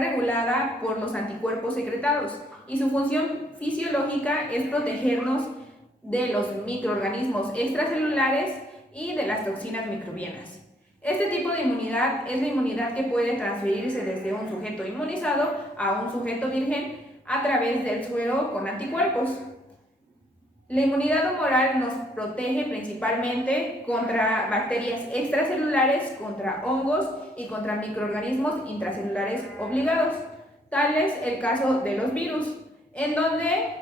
regulada por los anticuerpos secretados y su función fisiológica es protegernos de los microorganismos extracelulares y de las toxinas microbianas. Este tipo de inmunidad es la inmunidad que puede transferirse desde un sujeto inmunizado a un sujeto virgen a través del suero con anticuerpos. La inmunidad humoral nos protege principalmente contra bacterias extracelulares, contra hongos y contra microorganismos intracelulares obligados, tal es el caso de los virus, en donde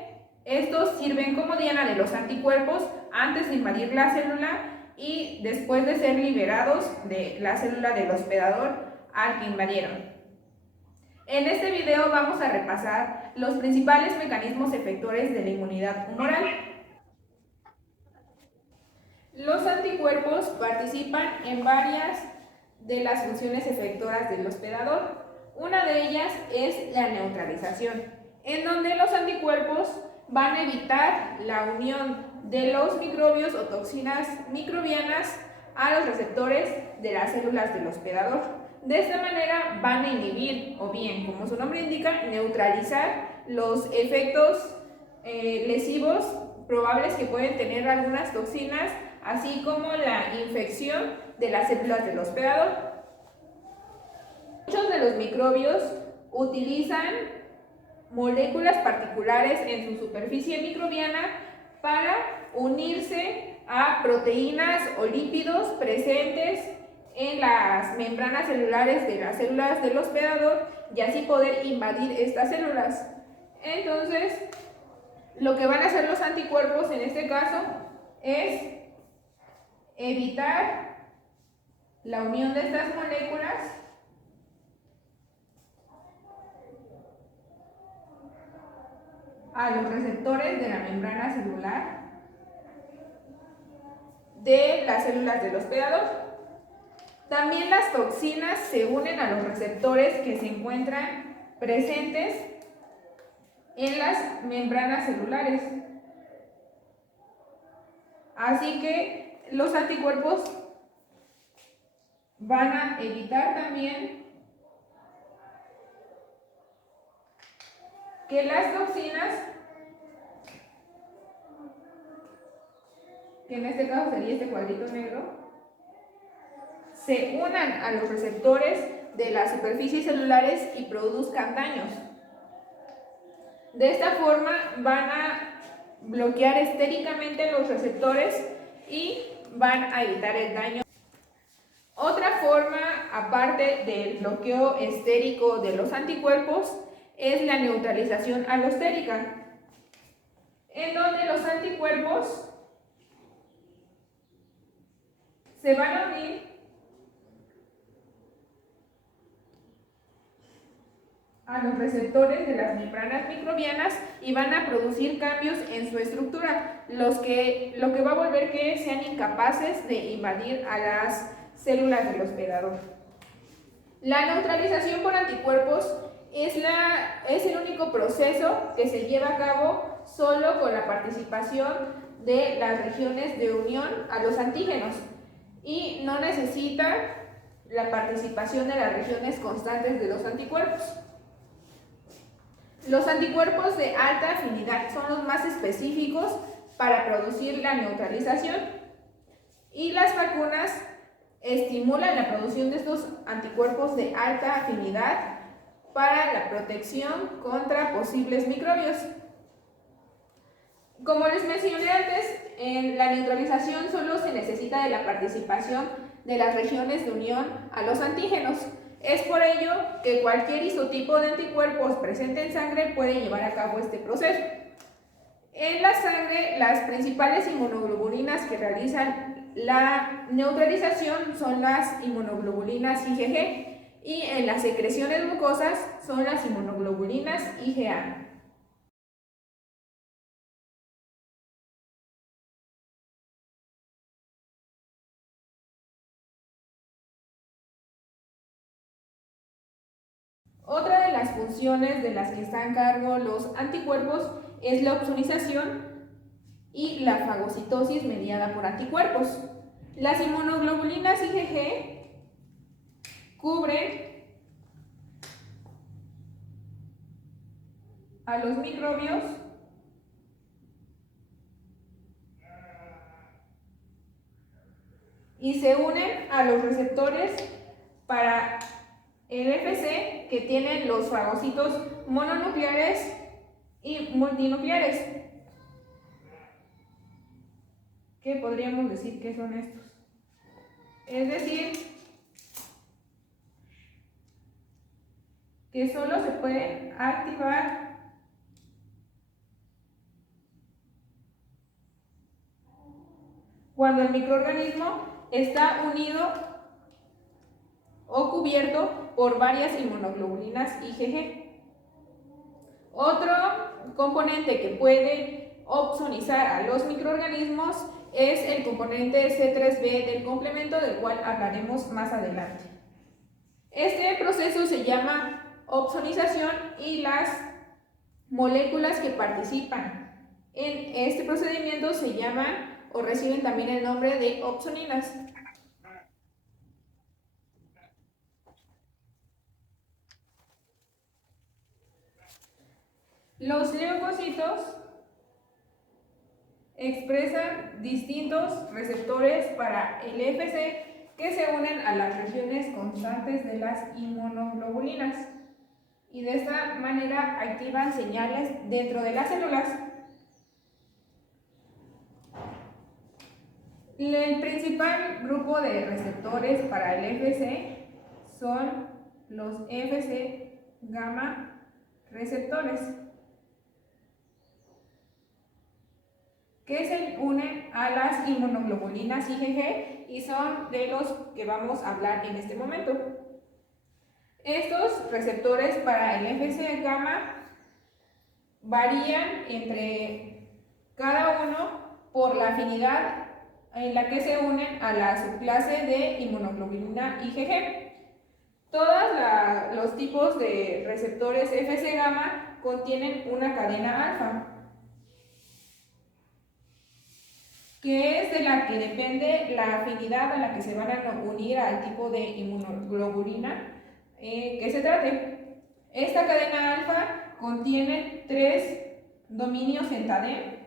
estos sirven como diana de los anticuerpos antes de invadir la célula y después de ser liberados de la célula del hospedador al que invadieron. En este video vamos a repasar los principales mecanismos efectores de la inmunidad humoral. Los anticuerpos participan en varias de las funciones efectoras del hospedador. Una de ellas es la neutralización, en donde los anticuerpos van a evitar la unión de los microbios o toxinas microbianas a los receptores de las células del hospedador. De esta manera van a inhibir, o bien, como su nombre indica, neutralizar los efectos lesivos probables que pueden tener algunas toxinas, así como la infección de las células del hospedador. Muchos de los microbios utilizan moléculas particulares en su superficie microbiana para unirse a proteínas o lípidos presentes en las membranas celulares de las células del hospedador y así poder invadir estas células. Entonces, lo que van a hacer los anticuerpos en este caso es evitar la unión de estas moléculas a los receptores de la membrana celular de las células del hospedador. También las toxinas se unen a los receptores que se encuentran presentes en las membranas celulares. Así que los anticuerpos van a evitar también que las toxinas, que en este caso sería este cuadrito negro, se unan a los receptores de las superficies celulares y produzcan daños. De esta forma van a bloquear estéricamente los receptores y van a evitar el daño. Otra forma, aparte del bloqueo estérico de los anticuerpos, es la neutralización alostérica, en donde los anticuerpos se van a unir a los receptores de las membranas microbianas y van a producir cambios en su estructura, lo que va a volver que sean incapaces de invadir a las células del hospedador. La neutralización por anticuerpos es el único proceso que se lleva a cabo solo con la participación de las regiones de unión a los antígenos y no necesita la participación de las regiones constantes de los anticuerpos. Los anticuerpos de alta afinidad son los más específicos para producir la neutralización y las vacunas estimulan la producción de estos anticuerpos de alta afinidad para la protección contra posibles microbios. Como les mencioné antes, en la neutralización solo se necesita de la participación de las regiones de unión a los antígenos. Es por ello que cualquier isotipo de anticuerpos presente en sangre puede llevar a cabo este proceso. En la sangre, las principales inmunoglobulinas que realizan la neutralización son las inmunoglobulinas IgG y en las secreciones mucosas son las inmunoglobulinas IgA. Otra de las funciones de las que están a cargo los anticuerpos es la opsonización y la fagocitosis mediada por anticuerpos. Las inmunoglobulinas IgG cubren a los microbios y se unen a los receptores para el FC que tienen los fagocitos mononucleares y multinucleares. ¿Qué podríamos decir que son estos? Es decir, que solo se pueden activar cuando el microorganismo está unido o cubierto por varias inmunoglobulinas IgG. Otro componente que puede opsonizar a los microorganismos es el componente C3b del complemento, del cual hablaremos más adelante. Este proceso se llama opsonización y las moléculas que participan en este procedimiento se llaman o reciben también el nombre de opsoninas. Los leucocitos expresan distintos receptores para el FC que se unen a las regiones constantes de las inmunoglobulinas y de esta manera activan señales dentro de las células. El principal grupo de receptores para el FC son los FC gamma receptores, que se unen a las inmunoglobulinas IgG y son de los que vamos a hablar en este momento. Estos receptores para el FC gamma varían entre cada uno por la afinidad en la que se unen a la subclase de inmunoglobulina IgG. Todos los tipos de receptores FC gamma contienen una cadena alfa, que es de la que depende la afinidad a la que se van a unir al tipo de inmunoglobulina que se trate. Esta cadena alfa contiene 3 dominios en TADEM,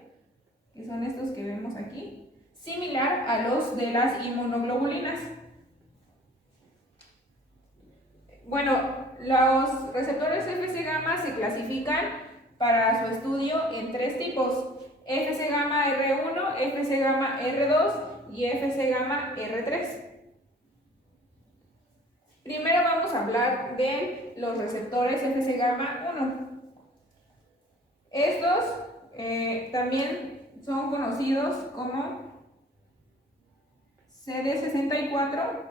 que son estos que vemos aquí, similar a los de las inmunoglobulinas. Bueno, los receptores FC gamma se clasifican para su estudio en 3 tipos: FC gamma R1, FC gamma R2 y FC gamma R3. Primero vamos a hablar de los receptores FC gamma 1. Estos también son conocidos como CD64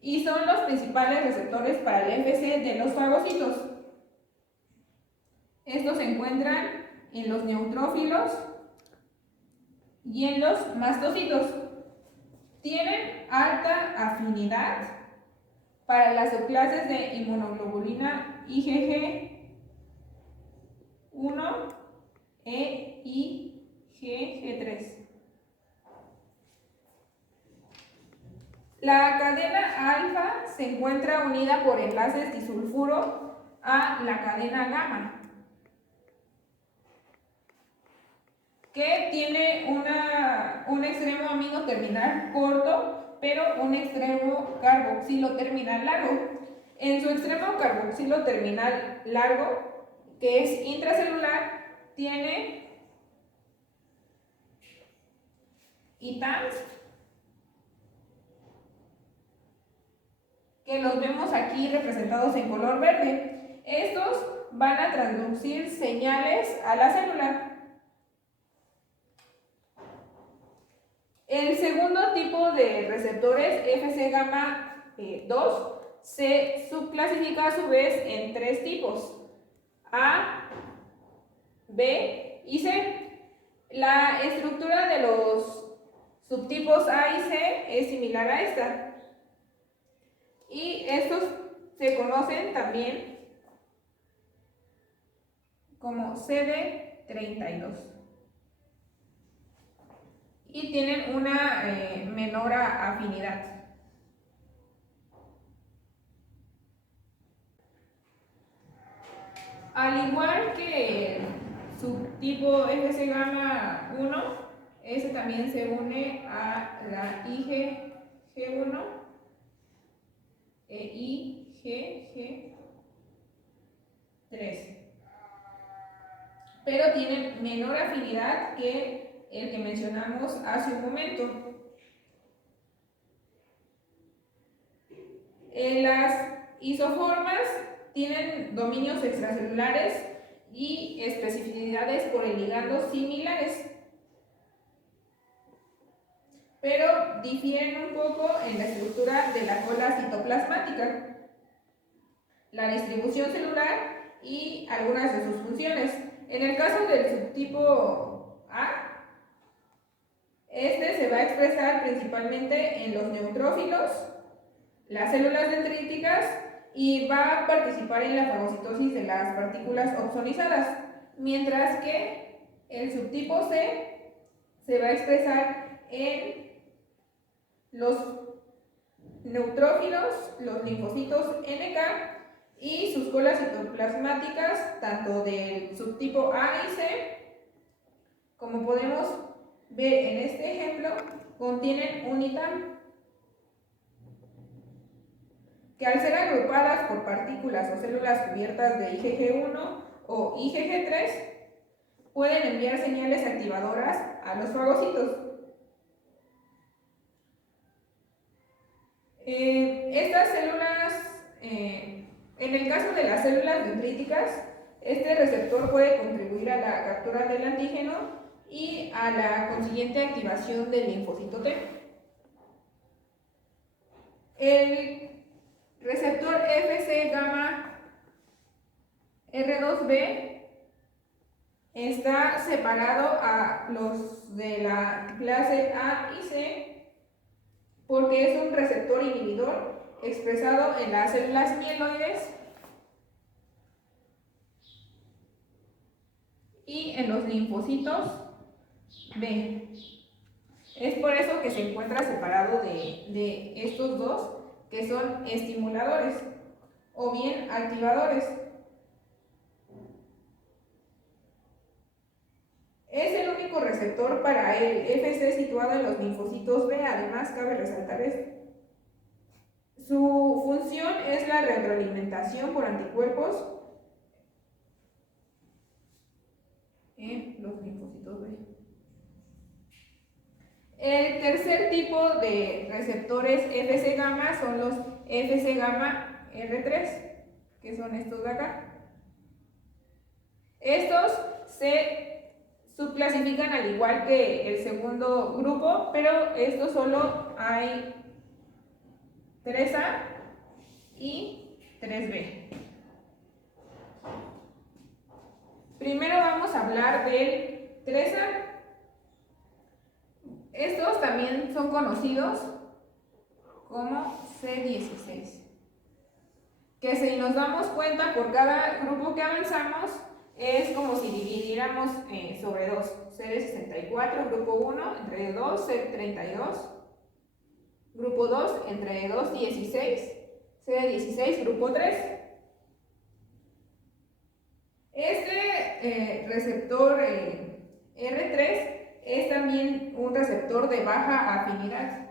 y son los principales receptores para el FC de los fagocitos. Estos se encuentran en los neutrófilos y en los mastocitos. Tienen alta afinidad para las subclases de inmunoglobulina IgG1 e IgG3. La cadena alfa se encuentra unida por enlaces disulfuro a la cadena gamma, que tiene un extremo amino terminal corto, pero un extremo carboxilo terminal largo. En su extremo carboxilo terminal largo, que es intracelular, tiene ITAMs, que los vemos aquí representados en color verde. Estos van a transducir señales a la célula. El segundo tipo de receptores, FC gamma 2, se subclasifica a su vez en 3 tipos: A, B y C. La estructura de los subtipos A y C es similar a esta. Y estos se conocen también como CD32. Y tienen una menor afinidad. Al igual que el subtipo Fc gamma 1, ese también se une a la IgG1 e IgG3, pero tienen menor afinidad que el que mencionamos hace un momento. Las isoformas tienen dominios extracelulares y especificidades por el ligando similares, pero difieren un poco en la estructura de la cola citoplasmática, la distribución celular y algunas de sus funciones. En el caso del subtipo A, este se va a expresar principalmente en los neutrófilos, las células dendríticas, y va a participar en la fagocitosis de las partículas opsonizadas, mientras que el subtipo C se va a expresar en los neutrófilos, los linfocitos NK y sus colas citoplasmáticas, tanto del subtipo A y C, como podemos ver en este ejemplo, contienen un ITAM, que al ser agrupadas por partículas o células cubiertas de IgG1 o IgG3, pueden enviar señales activadoras a los fagocitos. Estas células, en el caso de las células dendríticas, este receptor puede contribuir a la captura del antígeno y a la consiguiente activación del linfocito T. El receptor Fc gamma R2b está separado a los de la clase A y C porque es un receptor inhibidor expresado en las células mieloides y en los linfocitos B. Es por eso que se encuentra separado de estos dos, que son estimuladores o bien activadores. Es el único receptor para el Fc situado en los linfocitos B. Además, cabe resaltar esto. Su función es la retroalimentación por anticuerpos en los linfocitos B. El tercer tipo de receptores Fc gamma son los Fc gamma R3, que son estos de acá. Estos se subclasifican al igual que el segundo grupo, pero estos solo hay 3A y 3B. Primero vamos a hablar del 3A. Estos también son conocidos como C16, que si nos damos cuenta por cada grupo que avanzamos es como si dividiéramos sobre 2. CD64, grupo 1, entre 2, C32, grupo 2, entre 2, 16, CD16, grupo 3. Este receptor R3 es también un receptor de baja afinidad.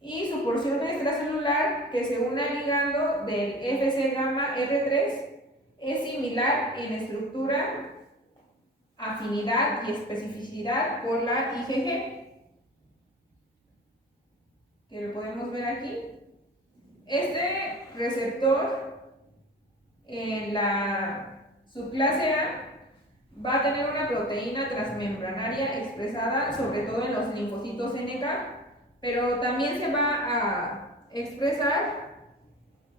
Y su porción extracelular que se une al ligando del Fc gamma R3 es similar en estructura, afinidad y especificidad por la IgG, que lo podemos ver aquí. Este receptor en la subclase A va a tener una proteína transmembranaria expresada sobre todo en los linfocitos NK, pero también se va a expresar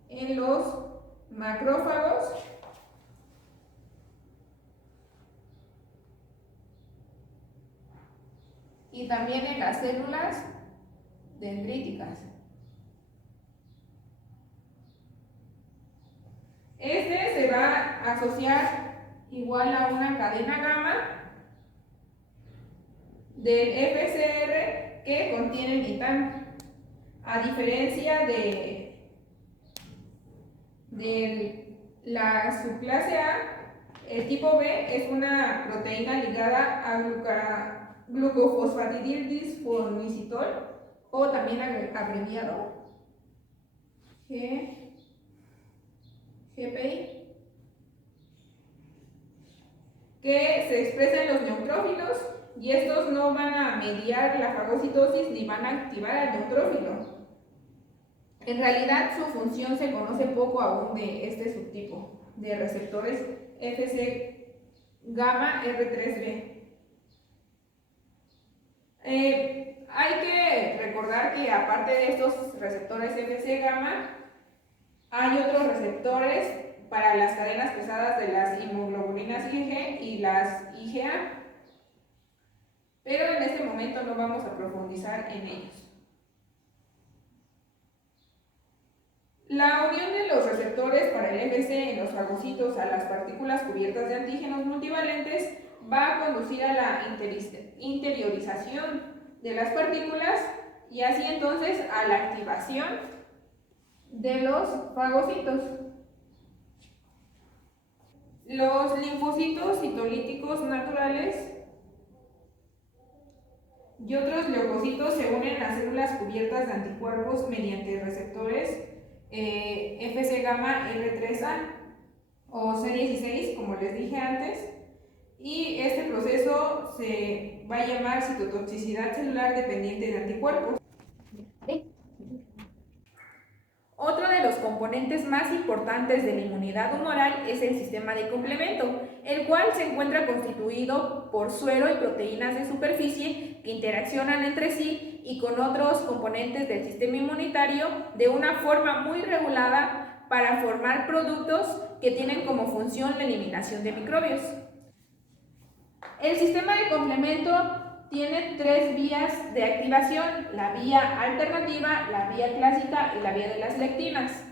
en los macrófagos y también en las células dendríticas. Este se va a asociar igual a una cadena gamma del FCR que contiene ITAM. A diferencia de la subclase A, el tipo B es una proteína ligada a glucofosfatidildisformicitol, o también abreviado GPI, que se expresa en los neutrófilos, y estos no van a mediar la fagocitosis ni van a activar al neutrófilo. En realidad su función se conoce poco aún de este subtipo de receptores Fc gamma R3b. Hay que recordar que aparte de estos receptores Fc gamma, hay otros receptores para las cadenas pesadas de las inmunoglobulinas IgG y las IgA, pero en este momento no vamos a profundizar en ellos. La unión de los receptores para el Fc en los fagocitos a las partículas cubiertas de antígenos multivalentes va a conducir a la interiorización de las partículas y así entonces a la activación de los fagocitos. Los linfocitos citolíticos naturales y otros leucocitos se unen a células cubiertas de anticuerpos mediante receptores Fc gamma R3A o C16, como les dije antes, y este proceso se va a llamar citotoxicidad celular dependiente de anticuerpos. Otro de los componentes más importantes de la inmunidad humoral es el sistema de complemento, el cual se encuentra constituido por suero y proteínas de superficie que interaccionan entre sí y con otros componentes del sistema inmunitario de una forma muy regulada para formar productos que tienen como función la eliminación de microbios. El sistema de complemento tiene tres vías de activación: la vía alternativa, la vía clásica y la vía de las lectinas.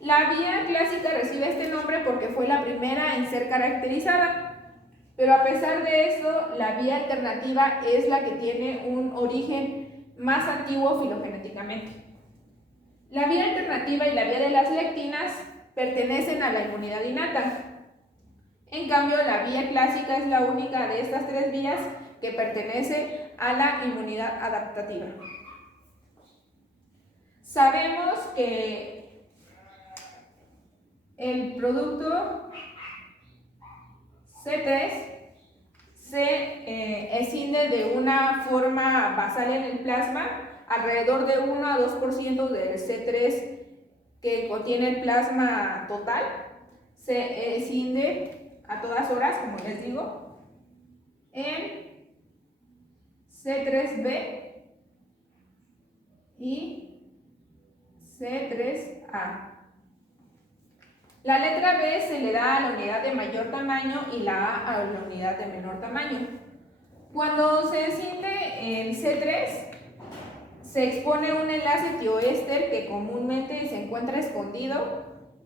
La vía clásica recibe este nombre porque fue la primera en ser caracterizada, pero a pesar de eso, la vía alternativa es la que tiene un origen más antiguo filogenéticamente. La vía alternativa y la vía de las lectinas pertenecen a la inmunidad innata. En cambio, la vía clásica es la única de estas tres vías que pertenece a la inmunidad adaptativa. Sabemos que el producto C3 se escinde de una forma basal en el plasma, alrededor de 1 a 2% del C3 que contiene el plasma total se escinde a todas horas, como les digo, en C3b y C3a. La letra B se le da a la unidad de mayor tamaño y la A la unidad de menor tamaño. Cuando se escinde el C3, se expone un enlace tioéster que comúnmente se encuentra escondido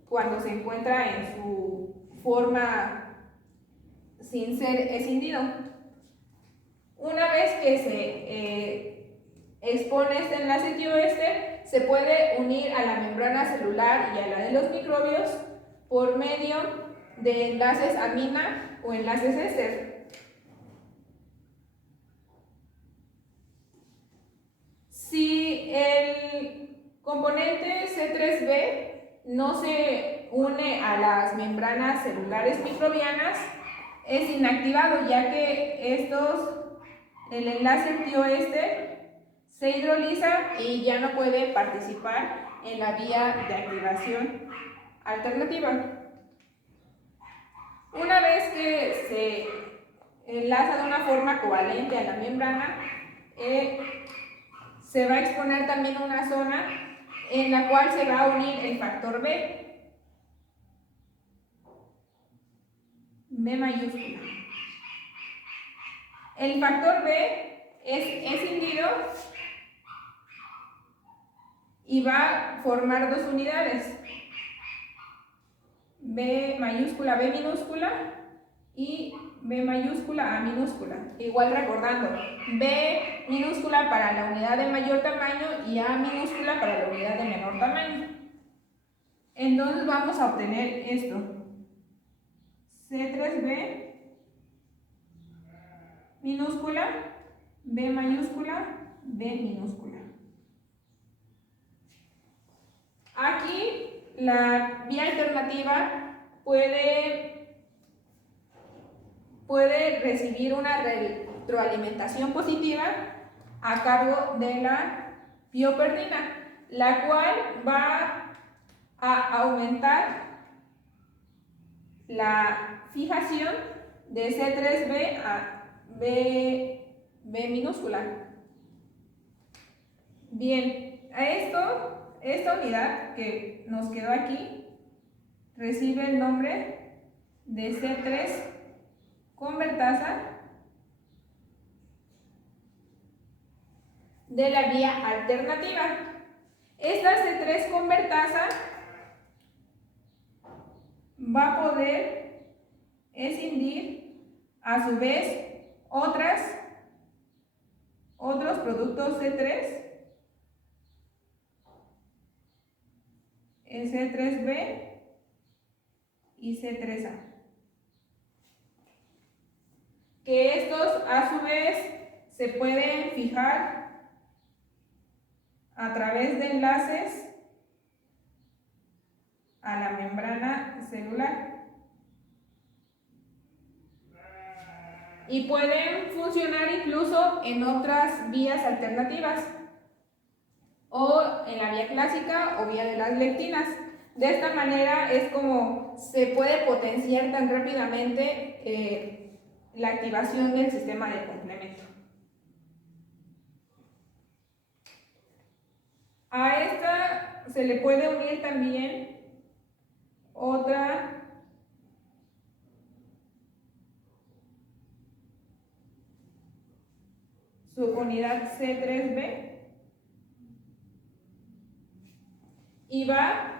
cuando se encuentra en su forma sin ser escindido. Una vez que se expone este enlace tioéster, se puede unir a la membrana celular y a la de los microbios por medio de enlaces amina o enlaces éster. Si el componente C3b no se une a las membranas celulares microbianas, es inactivado, ya que el enlace tioéster se hidroliza y ya no puede participar en la vía de activación alternativa. Una vez que se enlaza de una forma covalente a la membrana, se va a exponer también una zona en la cual se va a unir el factor B mayúscula. El factor B es escindido y va a formar dos unidades, B mayúscula, B minúscula, y B mayúscula, A minúscula. Igual recordando, B minúscula para la unidad de mayor tamaño y A minúscula para la unidad de menor tamaño. Entonces vamos a obtener esto. C3B minúscula, B mayúscula, B minúscula. Aquí la vía alternativa puede recibir una retroalimentación positiva a cargo de la pioperdina, la cual va a aumentar la fijación de C3B a B minúscula. Bien, a esta unidad que nos quedó aquí recibe el nombre de C3 convertasa de la vía alternativa. Esta C3 convertasa va a poder escindir a su vez otros productos C3, C3B y C3A, que estos a su vez se pueden fijar a través de enlaces a la membrana celular y pueden funcionar incluso en otras vías alternativas o en la vía clásica o vía de las lectinas. De esta manera es como se puede potenciar tan rápidamente la activación del sistema de complemento. A esta se le puede unir también otra subunidad C3B y va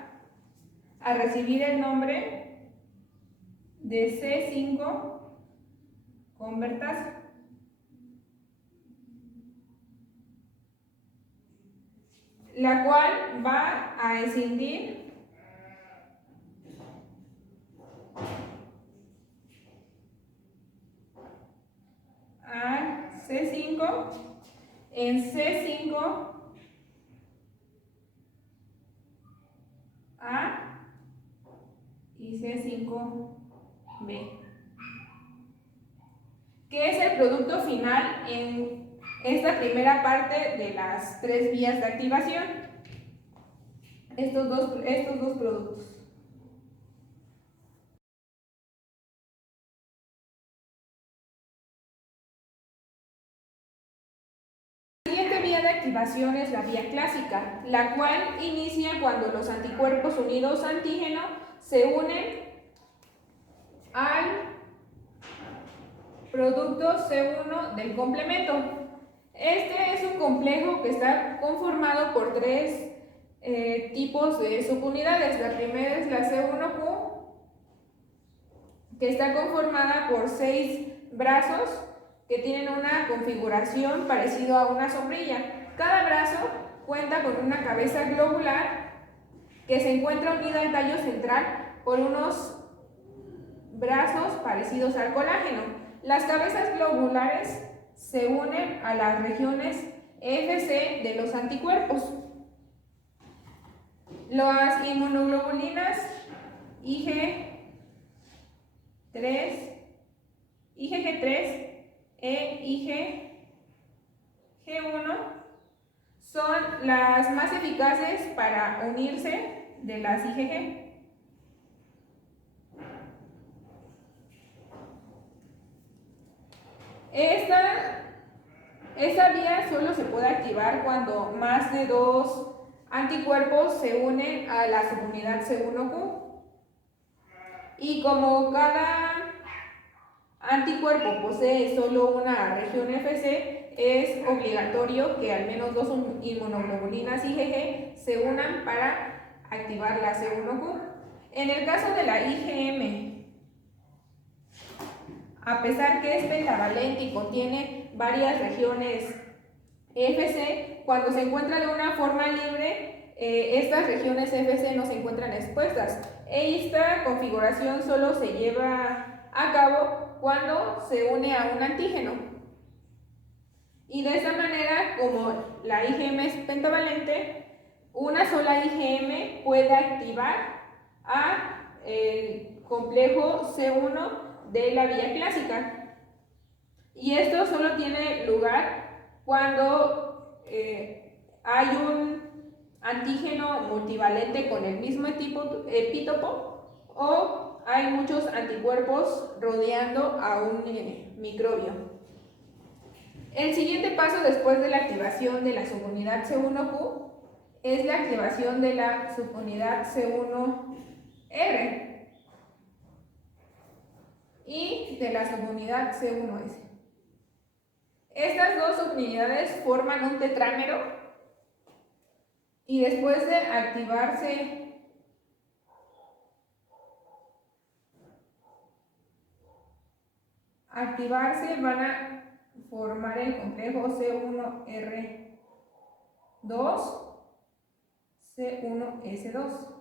a recibir el nombre de C5 convertasa. La cual va a escindir a C5 en C5A y C5B, que es el producto final en esta primera parte de las tres vías de activación. Estos dos productos. La siguiente vía de activación es la vía clásica, la cual inicia cuando los anticuerpos unidos a antígeno se unen al producto C1 del complemento. Este es un complejo que está conformado por tres tipos de subunidades. La primera es la C1Q, que está conformada por 6 brazos que tienen una configuración parecida a una sombrilla. Cada brazo cuenta con una cabeza globular que se encuentra unida al tallo central por unos brazos parecidos al colágeno. Las cabezas globulares se unen a las regiones FC de los anticuerpos. Las inmunoglobulinas IgG3 e IgG1 son las más eficaces para unirse de las IgG. Esta vía solo se puede activar cuando más de 2 anticuerpos se unen a la subunidad C1Q. Y como cada anticuerpo posee solo una región FC, es obligatorio que al menos 2 inmunoglobulinas IgG se unan para activar la C1Q. En el caso de la IgM a pesar que es pentavalente y contiene varias regiones FC, cuando se encuentra de una forma libre, estas regiones FC no se encuentran expuestas. Esta configuración solo se lleva a cabo cuando se une a un antígeno. Y de esta manera, como la IgM es pentavalente, una sola IgM puede activar a el complejo C1 de la vía clásica. Y esto solo tiene lugar cuando hay un antígeno multivalente con el mismo epítopo o hay muchos anticuerpos rodeando a un microbio. El siguiente paso después de la activación de la subunidad C1Q es la activación de la subunidad C1R y de la subunidad C1S. Estas dos subunidades forman un tetrámero y después de activarse van a formar el complejo C1R2, C1S2.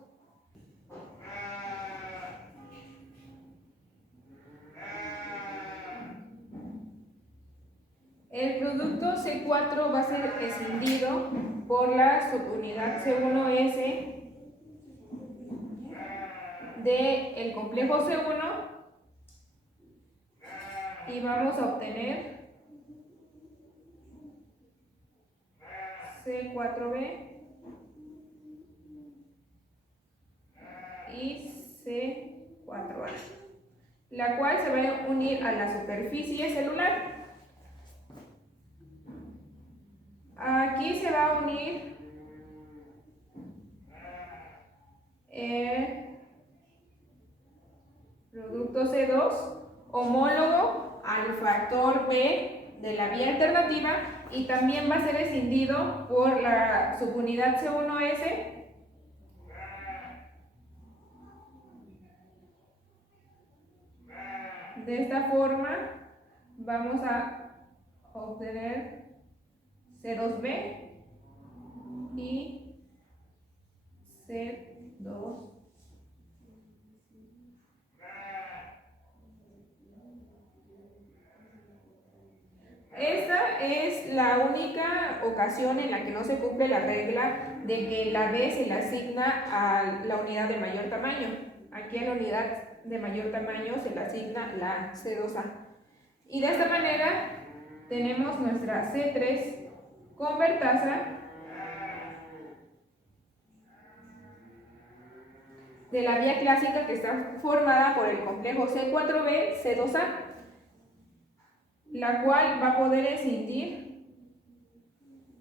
El producto C4 va a ser escindido por la subunidad C1S del complejo C1 y vamos a obtener C4B y C4A, la cual se va a unir a la superficie celular. Aquí se va a unir el producto C2 homólogo al factor B de la vía alternativa y también va a ser escindido por la subunidad C1S de esta forma. Vamos a obtener C2B y C2. Esta es la única ocasión en la que no se cumple la regla de que la B se le asigna a la unidad de mayor tamaño. Aquí a la unidad de mayor tamaño se le asigna la C2A. Y de esta manera tenemos nuestra C3 convertasa de la vía clásica que está formada por el complejo C4B, C2A, la cual va a poder escindir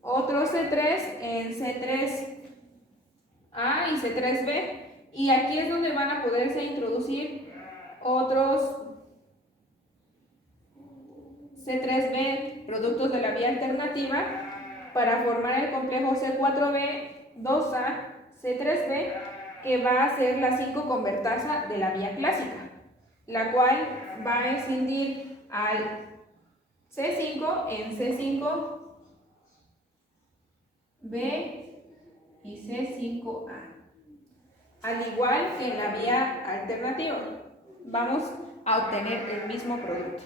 otro C3 en C3A y C3B, y aquí es donde van a poderse introducir otros C3B, productos de la vía alternativa, para formar el complejo C4B, 2A, C3B, que va a ser la 5-convertasa de la vía clásica, la cual va a escindir al C5 en C5B y C5A, al igual que en la vía alternativa. Vamos a obtener el mismo producto.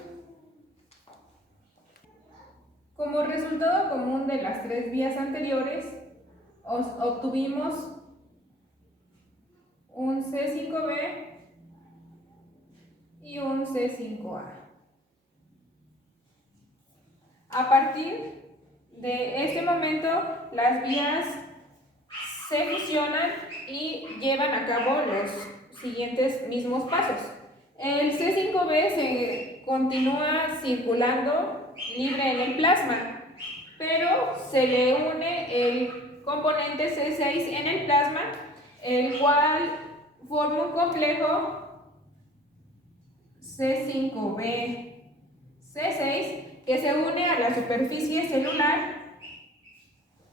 Como resultado común de las tres vías anteriores, obtuvimos un C5B y un C5A. A partir de este momento, las vías se fusionan y llevan a cabo los siguientes mismos pasos. El C5B se continúa circulando libre en el plasma, pero se le une el componente C6 en el plasma, el cual forma un complejo C5B-C6 que se une a la superficie celular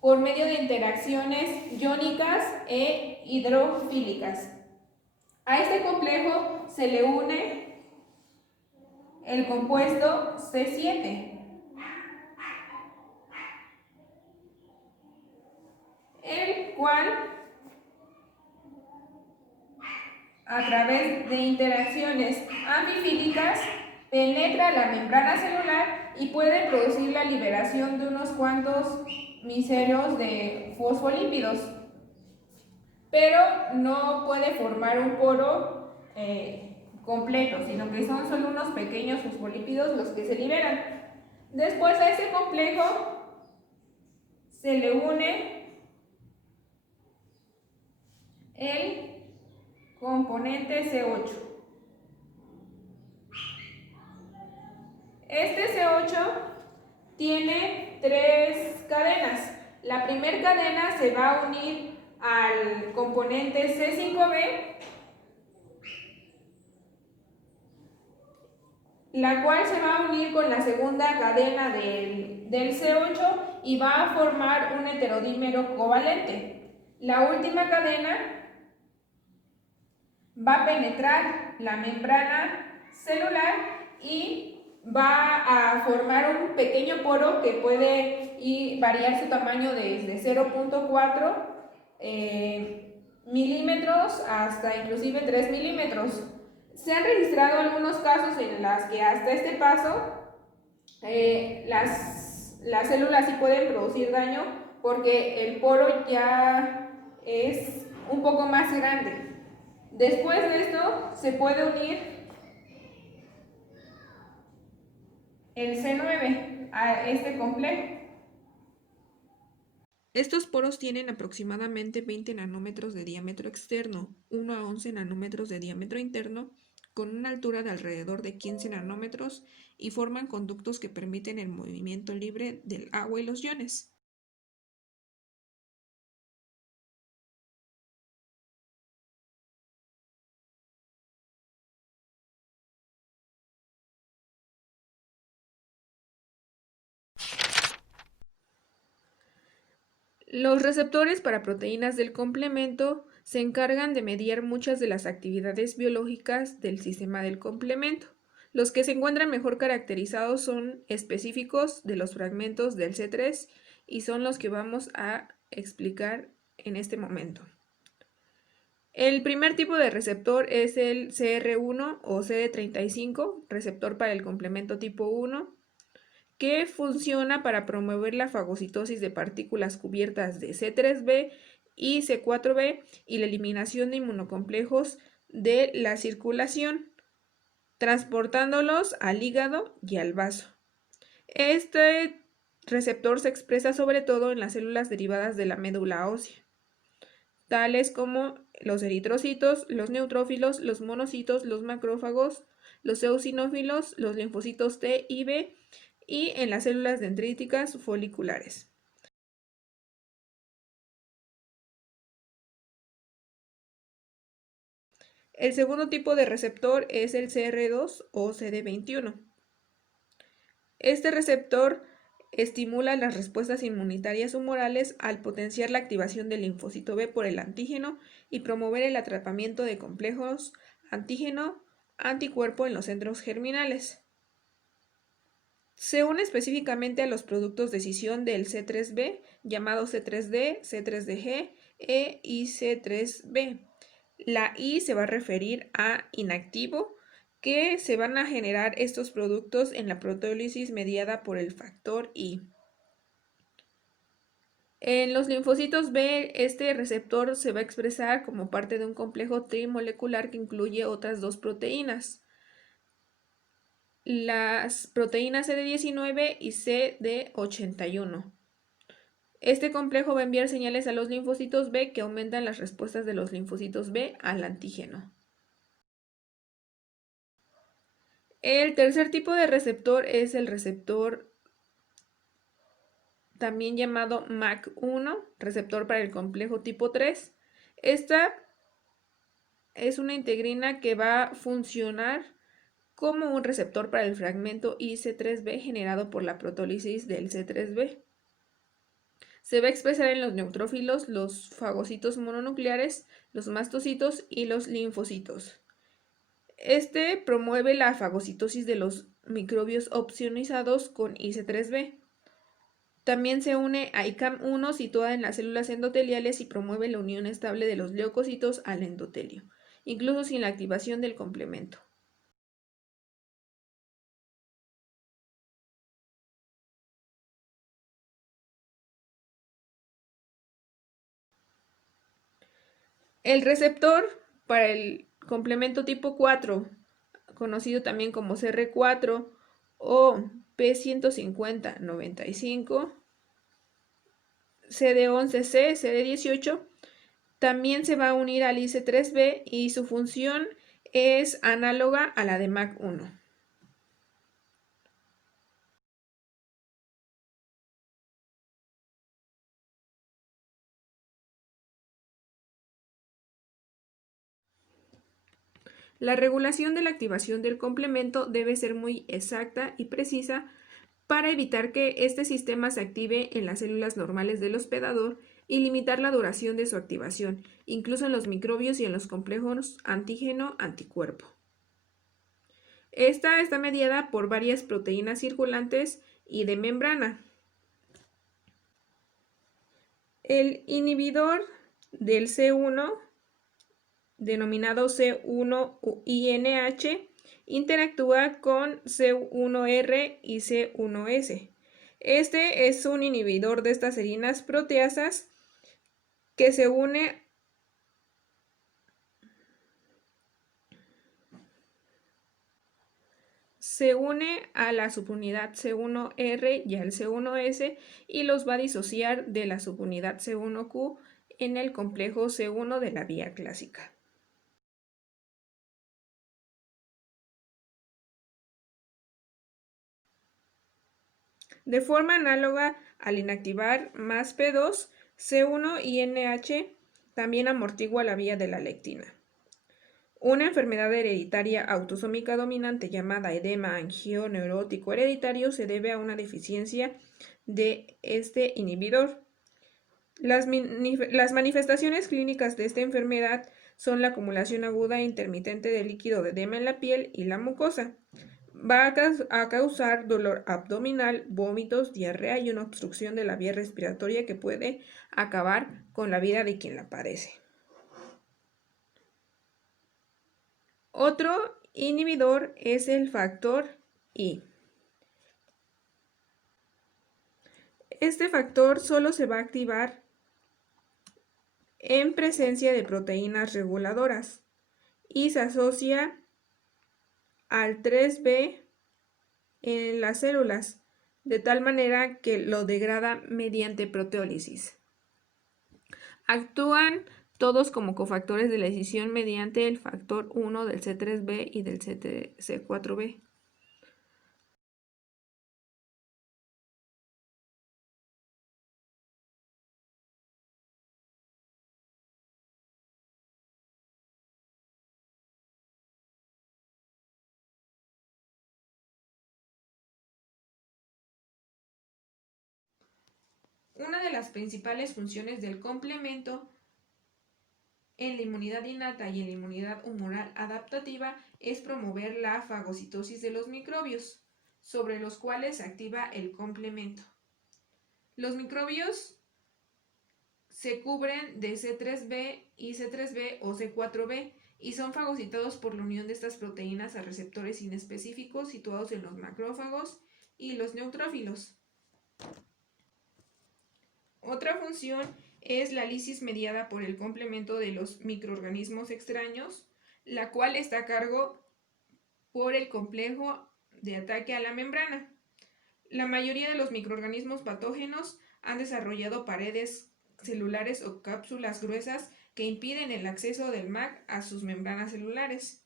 por medio de interacciones iónicas e hidrofílicas. A este complejo se le une el compuesto C7, el cual a través de interacciones amfifílicas penetra la membrana celular y puede producir la liberación de unos cuantos miserios de fosfolípidos, pero no puede formar un poro completo, sino que son solo unos pequeños fosfolípidos los que se liberan. Después a ese complejo se le une el componente C8. Este C8 tiene 3 cadenas. La primera cadena se va a unir al componente C5b, la cual se va a unir con la segunda cadena del C8 y va a formar un heterodímero covalente. La última cadena va a penetrar la membrana celular y va a formar un pequeño poro que puede variar su tamaño desde 0.4 milímetros hasta inclusive 3 milímetros. Se han registrado algunos casos en los que hasta este paso las células sí pueden producir daño porque el poro ya es un poco más grande. Después de esto se puede unir el C9 a este complejo. Estos poros tienen aproximadamente 20 nanómetros de diámetro externo, 1 a 11 nanómetros de diámetro interno, con una altura de alrededor de 15 nanómetros y forman conductos que permiten el movimiento libre del agua y los iones. Los receptores para proteínas del complemento se encargan de mediar muchas de las actividades biológicas del sistema del complemento. Los que se encuentran mejor caracterizados son específicos de los fragmentos del C3 y son los que vamos a explicar en este momento. El primer tipo de receptor es el CR1 o CD35, receptor para el complemento tipo 1, que funciona para promover la fagocitosis de partículas cubiertas de C3b y C4b y la eliminación de inmunocomplejos de la circulación, transportándolos al hígado y al vaso. Este receptor se expresa sobre todo en las células derivadas de la médula ósea, tales como los eritrocitos, los neutrófilos, los monocitos, los macrófagos, los eosinófilos, los linfocitos T y B, y en las células dendríticas foliculares. El segundo tipo de receptor es el CR2 o CD21. Este receptor estimula las respuestas inmunitarias humorales al potenciar la activación del linfocito B por el antígeno y promover el atrapamiento de complejos antígeno-anticuerpo en los centros germinales. Se une específicamente a los productos de escisión del C3b, llamados C3d, C3dG y C3b. La I se va a referir a inactivo, que se van a generar estos productos en la proteólisis mediada por el factor I. En los linfocitos B, este receptor se va a expresar como parte de un complejo trimolecular que incluye otras dos proteínas, las proteínas CD19 y CD81. Este complejo va a enviar señales a los linfocitos B que aumentan las respuestas de los linfocitos B al antígeno. El tercer tipo de receptor es el receptor también llamado MAC1, receptor para el complejo tipo 3. Esta es una integrina que va a funcionar como un receptor para el fragmento IC3B generado por la protólisis del C3B. Se va a expresar en los neutrófilos, los fagocitos mononucleares, los mastocitos y los linfocitos. Este promueve la fagocitosis de los microbios opsonizados con IC3B. También se une a ICAM1 situada en las células endoteliales y promueve la unión estable de los leucocitos al endotelio, incluso sin la activación del complemento. El receptor para el complemento tipo 4, conocido también como CR4 o P150-95, CD11C, CD18, también se va a unir al IC3B y su función es análoga a la de MAC1. La regulación de la activación del complemento debe ser muy exacta y precisa para evitar que este sistema se active en las células normales del hospedador y limitar la duración de su activación, incluso en los microbios y en los complejos antígeno-anticuerpo. Esta está mediada por varias proteínas circulantes y de membrana. El inhibidor del C1, denominado C1INH, interactúa con C1R y C1S. Este es un inhibidor de estas serinas proteasas que se une a la subunidad C1R y al C1S y los va a disociar de la subunidad C1Q en el complejo C1 de la vía clásica. De forma análoga al inactivar más P2, C1INH también amortigua la vía de la lectina. Una enfermedad hereditaria autosómica dominante llamada edema angioneurótico hereditario se debe a una deficiencia de este inhibidor. Las manifestaciones clínicas de esta enfermedad son la acumulación aguda e intermitente de líquido de edema en la piel y la mucosa. Va a causar dolor abdominal, vómitos, diarrea y una obstrucción de la vía respiratoria que puede acabar con la vida de quien la padece. Otro inhibidor es el factor I. Este factor solo se va a activar en presencia de proteínas reguladoras y se asocia al 3B en las células, de tal manera que lo degrada mediante proteólisis. Actúan todos como cofactores de la escisión mediante el factor 1 del C3B y del C4B. Una de las principales funciones del complemento en la inmunidad innata y en la inmunidad humoral adaptativa es promover la fagocitosis de los microbios, sobre los cuales se activa el complemento. Los microbios se cubren de C3B y C3B o C4B y son fagocitados por la unión de estas proteínas a receptores inespecíficos situados en los macrófagos y los neutrófilos. Otra función es la lisis mediada por el complemento de los microorganismos extraños, la cual está a cargo por el complejo de ataque a la membrana. La mayoría de los microorganismos patógenos han desarrollado paredes celulares o cápsulas gruesas que impiden el acceso del MAC a sus membranas celulares.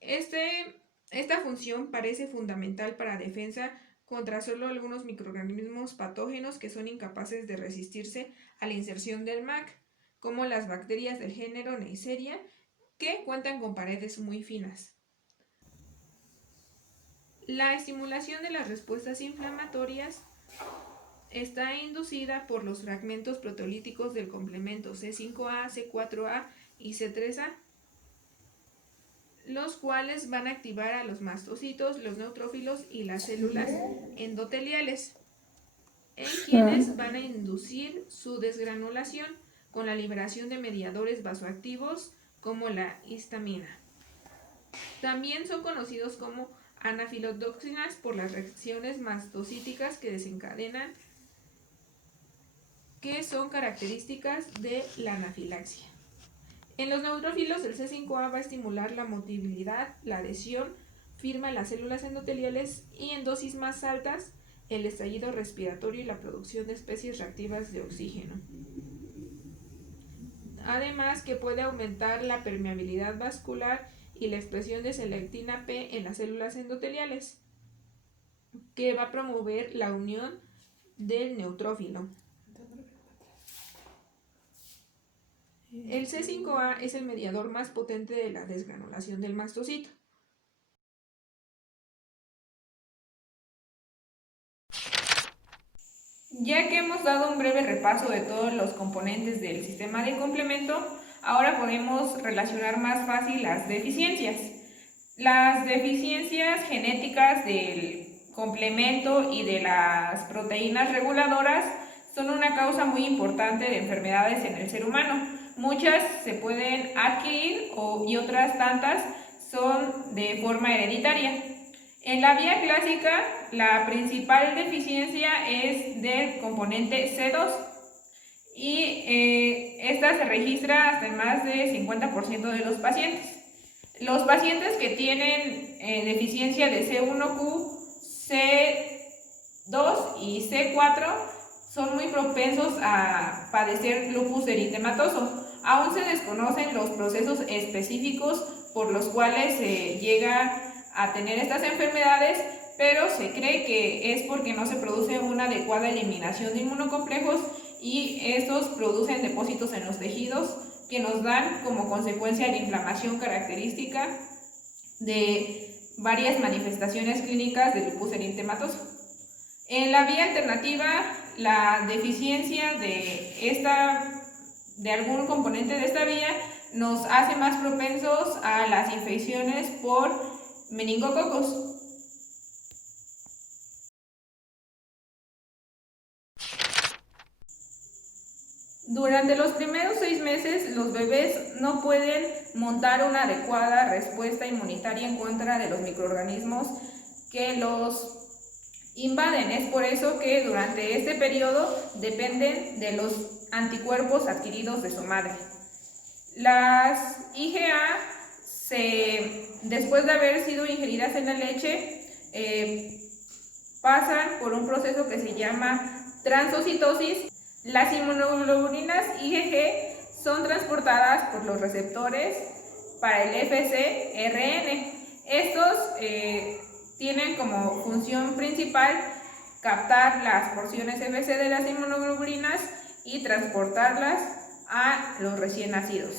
Esta función parece fundamental para defensa contra solo algunos microorganismos patógenos que son incapaces de resistirse a la inserción del MAC, como las bacterias del género Neisseria, que cuentan con paredes muy finas. La estimulación de las respuestas inflamatorias está inducida por los fragmentos proteolíticos del complemento C5A, C4A y C3A. los cuales van a activar a los mastocitos, los neutrófilos y las células endoteliales, en quienes van a inducir su desgranulación con la liberación de mediadores vasoactivos como la histamina. También son conocidos como anafilotoxinas por las reacciones mastocíticas que desencadenan, que son características de la anafilaxia. En los neutrófilos, el C5A va a estimular la motilidad, la adhesión firme en las células endoteliales y en dosis más altas el estallido respiratorio y la producción de especies reactivas de oxígeno. Además que puede aumentar la permeabilidad vascular y la expresión de selectina P en las células endoteliales, que va a promover la unión del neutrófilo. El C5A es el mediador más potente de la desgranulación del mastocito. Ya que hemos dado un breve repaso de todos los componentes del sistema de complemento, ahora podemos relacionar más fácil las deficiencias. Las deficiencias genéticas del complemento y de las proteínas reguladoras son una causa muy importante de enfermedades en el ser humano. Muchas se pueden adquirir y otras tantas son de forma hereditaria. En la vía clásica, la principal deficiencia es del componente C2 y esta se registra hasta en más del 50% de los pacientes. Los pacientes que tienen deficiencia de C1Q, C2 y C4 son muy propensos a padecer lupus eritematoso. Aún se desconocen los procesos específicos por los cuales se llega a tener estas enfermedades, pero se cree que es porque no se produce una adecuada eliminación de inmunocomplejos y estos producen depósitos en los tejidos que nos dan como consecuencia la inflamación característica de varias manifestaciones clínicas del lupus eritematoso. En la vía alternativa, la deficiencia de algún componente de esta vía nos hace más propensos a las infecciones por meningococos. Durante los primeros 6 meses, los bebés no pueden montar una adecuada respuesta inmunitaria en contra de los microorganismos que los invaden. Es por eso que durante este periodo dependen de los anticuerpos adquiridos de su madre. Las IgA, después de haber sido ingeridas en la leche, pasan por un proceso que se llama transocitosis. Las inmunoglobulinas IgG son transportadas por los receptores para el FcRn. Estos tienen como función principal captar las porciones Fc de las inmunoglobulinas y transportarlas a los recién nacidos.